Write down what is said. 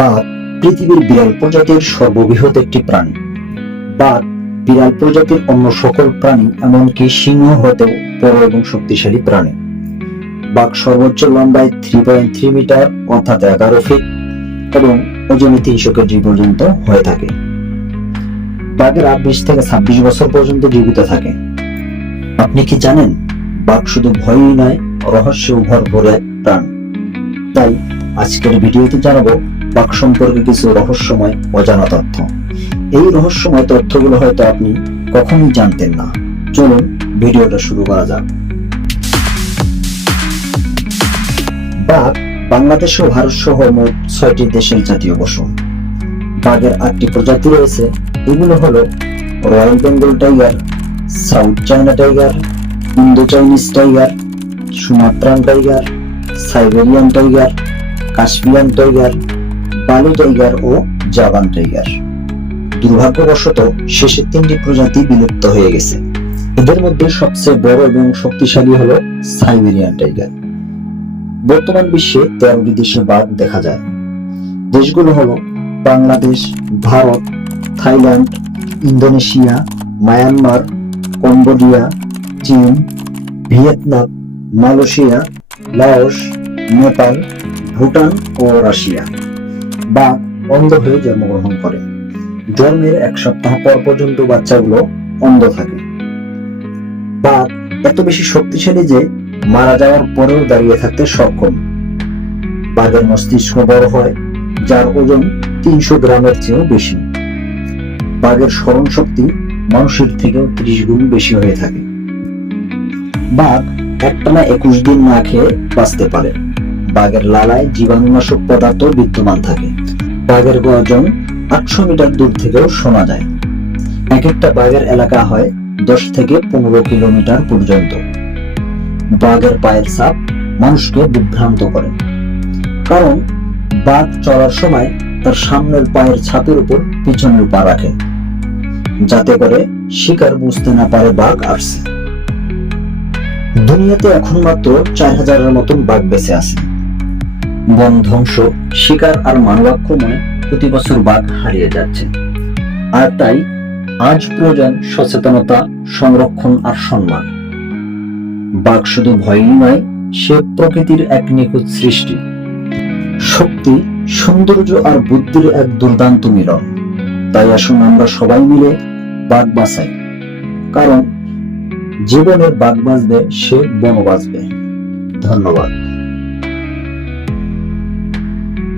বাঘ পৃথিবীর বিরল প্রজাতির সর্ববৃহৎ একটি প্রাণী। বাঘ বিড়াল প্রজাতির অন্য সকল প্রাণী এমনকি সিংহ হতেও বড় এবং শক্তিশালী প্রাণী। বাঘ সর্বোচ্চ লম্বায় থ্রি পয়েন্ট থ্রি মিটার, অর্থাৎ এগারো ফিট এবং ওজনে তিনশো কেজি পর্যন্ত হয়ে থাকে। বাঘেরা বিশ থেকে ছাব্বিশ বছর পর্যন্ত জীবিত থাকে। আপনি কি জানেন, বাঘ শুধু ভয়ই নয়, রহস্যেও ভরপুর এক প্রাণ। তাই আজকের ভিডিওতে জানাব বাঘ সম্পর্কে কিছু রহস্যময় অজানা তথ্য। এই রহস্যময় তথ্যগুলো হয়তো আপনি কখনোই জানতেন না। চলুন, ভিডিওটা শুরু করা যাক। বাঘ বাংলাদেশ ও ভারত সহ মোট ছয়টি দেশের জাতীয় পশু বাঘের আটটি প্রজাতি রয়েছে। এগুলো হলো royal Bengal tiger, South China tiger, Indo Chinese tiger, Sumatran tiger, Siberian tiger Kashmirian tiger Bali tiger ও জাভান টাইগার দুর্ভাগ্যবশত, শেষের তিনটি প্রজাতি বিলুপ্ত হয়ে গেছে। এদের মধ্যে সবচেয়ে বড় এবং শক্তিশালী হলো সাইবেরিয়ান টাইগার। বর্তমান বিশ্বে তেরোটি দেশে বাঘ দেখা যায়। দেশগুলো হলো Bangladesh, Bharat, Thailand, Indonesia, Myanmar, Cambodia, চীন, Vietnam, Malaysia, Laos, Nepal, Bhutan ও রাশিয়া। বাঘ অন্ধ হয়ে জন্মগ্রহণ করে। জন্মের এক সপ্তাহ পর পর্যন্ত বাচ্চাগুলো অন্ধ থাকে। বাঘ এত বেশি শক্তিশালী যে মারা যাওয়ার পরেও দাঁড়িয়ে থাকতে সক্ষম। বাঘের মস্তিষ্ক বড় হয়, যার ওজন তিনশো গ্রামের চেয়েও বেশি। বাঘের স্মরণ শক্তি মানুষের থেকেও ত্রিশ গুণ বেশি হয়ে থাকে। বাঘ একটানা একুশ দিন না খেয়ে বাঁচতে পারে। বাঘের লালায় জীবাণুনাশক পদার্থ বিদ্যমান থাকে। বাঘের গর্জন আটশো মিটার দূর থেকেও শোনা যায়। এক একটা বাঘের এলাকা হয় দশ থেকে পনেরো কিলোমিটার পর্যন্ত। বাঘের পায়ের ছাপ মানুষকে বিভ্রান্ত করে। কারণ বাঘ চলার সময় তার সামনের পায়ের ছাপের উপর পিছনের পা রাখে। যাতে করে শিকার বুঝতে না পারে বাঘ আসছে। দুনিয়াতে এখন মাত্র চার হাজারের মতন বাঘ বেঁচে আছে। বন ধ্বংস, শিকার আর মানব আক্রমণে প্রতি বছর বাঘ হারিয়ে যাচ্ছে। আর তাই আজ প্রয়োজন সচেতনতা, সংরক্ষণ আর সম্মান। বাঘ শুধু ভয়ই নয়, সে প্রকৃতির এক নিখুঁত সৃষ্টি। শক্তি, সৌন্দর্য আর বুদ্ধির এক দুর্দান্ত মিলন। তাই আসুন আমরা সবাই মিলে বাঘ বাঁচাই। কারণ জীবনে বাঘ বাঁচবে, সে বন বাঁচবে ধন্যবাদ।